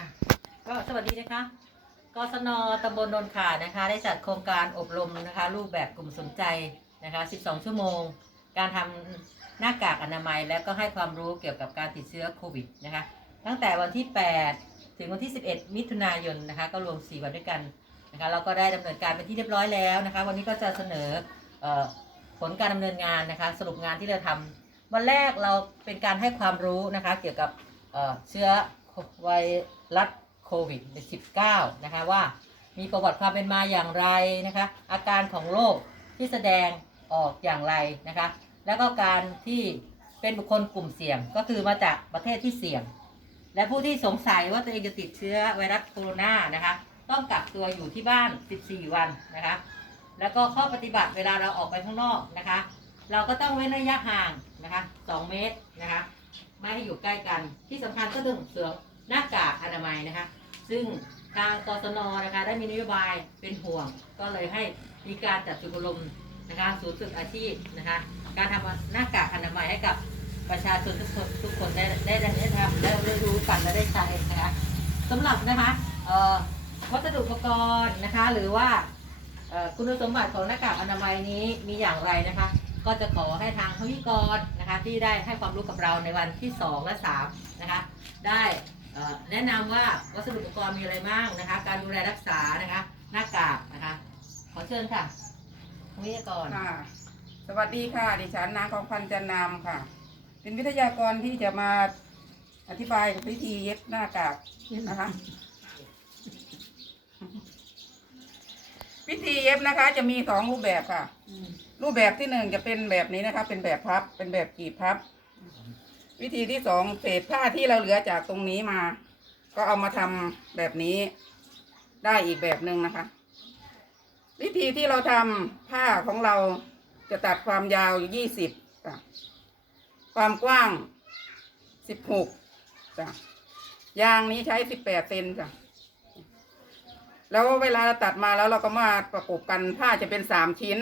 ค่ะ ก็สวัสดีนะคะกศนตำบลนนขานะคะ ได้จัดโครงการอบรมนะคะ รูปแบบกลุ่มสนใจนะคะ 12 ชั่วโมง การทำหน้ากากอนามัย และก็ให้ความรู้เกี่ยวกับการติดเชื้อโควิดนะคะ ตั้งแต่วันที่ 8 ถึงวันที่ 11 มิถุนายนนะคะ ก็รวม 4 วันด้วยกันนะคะ เราก็ได้ดำเนินการเป็นที่เรียบร้อยแล้วนะคะ วันนี้ก็จะเสนอออผลการดำเนินงานนะคะ สรุปงานที่เราทำวันแรกเราเป็นการให้ความรู้นะคะ เกี่ยวกับเชื้อ ไวรัสโควิด -19 นะคะว่ามีประวัติความเป็นมาอย่างไรนะคะ อาการของโรคที่แสดงออกอย่างไรนะคะ แล้วก็การที่เป็นบุคคลกลุ่มเสี่ยงก็คือมาจากประเทศที่เสี่ยง และผู้ที่สงสัยว่าตัวเองจะติดเชื้อไวรัสโคโรนานะคะ ต้องกักตัวอยู่ที่บ้าน 14 วันนะคะ แล้วก็ข้อปฏิบัติเวลาเราออกไปข้างนอกนะคะ เราก็ต้องเว้นระยะห่างนะคะ 2 เมตรนะคะ ไม่ให้อยู่ใกล้กันที่สำคัญก็ต้องสวม หน้ากากอนามัยนะคะ ซึ่งทางกศนนะคะได้มีนโยบายเป็นห่วง ก็เลยให้มีการจัดจุกลมนะคะศูนย์ฝึกอาชีพนะคะ การทำหน้ากากอนามัยให้กับประชาชนทุกคนทุกคนได้ได้ได้ได้ทำได้ได้รู้กันและได้ใช้นะคะสำหรับนะคะวัสดุอุปกรณ์นะคะ หรือว่าคุณสมบัติของหน้ากากอนามัยนี้มีอย่างไรนะคะ ก็จะขอให้ทางทวิกรนะคะที่ได้ให้ความรู้กับเราในวันที่ 2 และ 3 นะคะ แนะนำว่าวัสดุอุปกรณ์มีอะไรบ้างนะคะ การดูแลรักษานะคะ หน้ากากนะคะ ขอเชิญค่ะทวิกรค่ะ สวัสดีค่ะ ดิฉันนางของพันจันนามค่ะ เป็นวิทยากรที่จะมาอธิบายวิธีเย็บหน้ากากนะคะ วิธีเย็บนะคะ จะมีสองรูปแบบค่ะ รูปแบบที่หนึ่งจะเป็นแบบนี้นะคะ เป็นแบบพับ เป็นแบบกีบพับ วิธีที่สองเศษผ้าที่เราเหลือจากตรงนี้มา ก็เอามาทำแบบนี้ได้อีกแบบหนึ่งนะคะ วิธีที่เราทำผ้าของเราจะตัดความยาวยี่สิบจ้ะความกว้างสิบหกจ้ะยางนี้ใช้สิบแปดเซนจ้ะแล้วเวลาเราตัดมาแล้วเราก็มาประกบกันผ้าจะเป็นสามชิ้น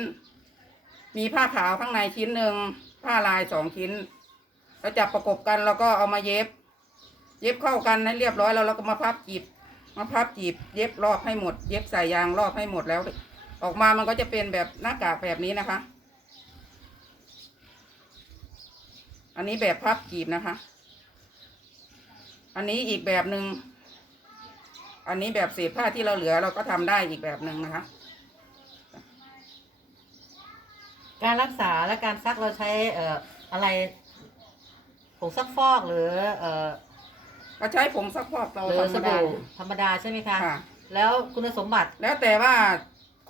มีผ้าขาวข้างในชิ้นหนึ่งผ้าลายสองชิ้นเราจับประกบกันแล้วก็เอามาเย็บ เย็บเข้ากันให้เรียบร้อยแล้วเราก็มาพับจีบ มาพับจีบ เย็บรอบให้หมด เย็บใส่ยางรอบให้หมดแล้ว ออกมามันก็จะเป็นแบบหน้ากากแบบนี้นะคะ อันนี้แบบพับจีบนะคะ อันนี้อีกแบบหนึ่งอันนี้แบบเศษผ้าที่เราเหลือเราก็ทำได้อีกแบบหนึ่งนะคะการรักษาและการซักเราใช้เอ่ออะไรผงซักฟอกหรือเอ่อ ก็ใช้ผงซักฟอกเราหรือธรสรมดา บู่ธรรมดาใช่ไหมคะ ค่ะ แล้วคุณสมบัติ แล้วแต่ว่า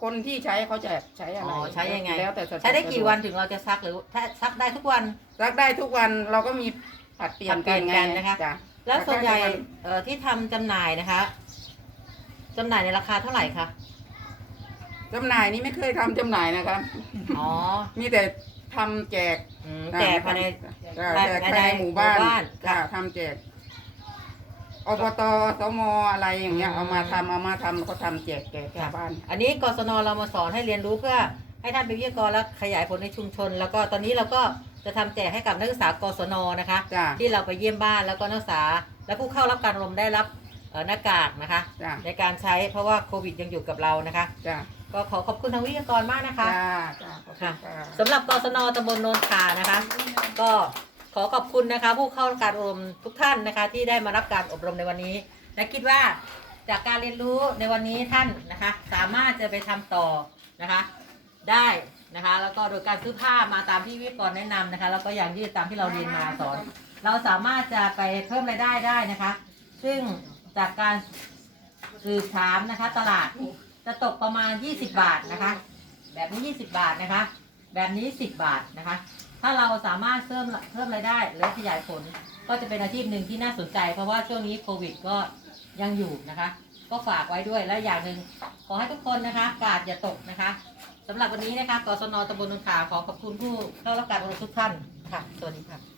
คนที่ใช้เขาจะใช้อะไรอ๋อใช้ยังไง แล้วแต่สะใช้ได้กี่วันสะถึงเราจะซักหรือถ้าซักได้ทุกวันดวกซักได้ทุกวันเราก็มีผัดเปลี่ยนกันไงผัดเปลี่ยนกันนะคะ จ้ะแล้วส่วนใหญ่ซักได้ทุกวันเอ่อที่ทำจำหน่ายนะคะจำหน่ายในราคาเท่าไหร่คะจำหน่ายนี่ไม่เคยทำจำหน่ายนะคะอ๋อมีแต่ทำแจกอืมแจกภายใน จ้ะภายแจกภายภายในในหมู่บ้านหมู่บ้านจ้ะค่ะทำแจก อบตสมอะไรอย่างเงี้ยอืมเอามาทำเอามาทำก็ทำแจกแจกชาวบ้าน อันนี้กศนเรามาสอนให้เรียนรู้เพื่อให้ท่านเป็นวิทยากรและขยายผลในชุมชน แล้วก็ตอนนี้เราก็จะทำแจกให้กับนักศึกษากศนนะคะ จ้ะ ที่เราไปเยี่ยมบ้านแล้วก็นักศึกษา และผู้เข้ารับการอบรมได้รับเอ่อหน้ากากนะคะ จ้ะในการใช้เพราะว่าโควิดยังอยู่กับเรานะคะ จ้ะก็ขอขอบคุณทางวิทยากรมากนะคะ จ้าจ้าขอบคุณค่ะ ค่ะ สำหรับกศนตำบลโนนขานะคะ ก็ข อขอบคุณนะคะ ผู้เข้าการอบรมทุกท่านนะคะ ที่ได้มารับการอบรมในวันนี้ และคิดว่าจากการเรียนรู้ในวันนี้ท่านนะคะ สามารถจะไปทำต่อนะคะ ได้นะคะ แล้วก็โดยการซื้อผ้ามาตามที่วิทยากรแนะนำนะคะ แล้วก็อย่างยืดตามที่เราเรียนมาสอน เราสามารถจะไปเพิ่มรายได้ได้นะคะ ซึ่งจากการสืบถามนะคะ ตลาดจะตกประมาณ 20 บาทนะคะ แบบนี้ 20 บาทนะคะ แบบนี้ 10 บาทนะคะ ถ้าเราสามารถเพิ่มเพิ่มรายได้และขยายผล ก็จะเป็นอาชีพหนึ่งที่น่าสนใจ เพราะว่าช่วงนี้โควิดก็ยังอยู่นะคะ ก็ฝากไว้ด้วยและอย่างหนึ่งขอให้ทุกคนนะคะ กาดอย่าตกนะคะสำหรับวันนี้นะคะกศนตำบลนนทาขอขอบคุณผู้เข้ารับการอบรมทุกท่านค่ะ สวัสดีค่ะ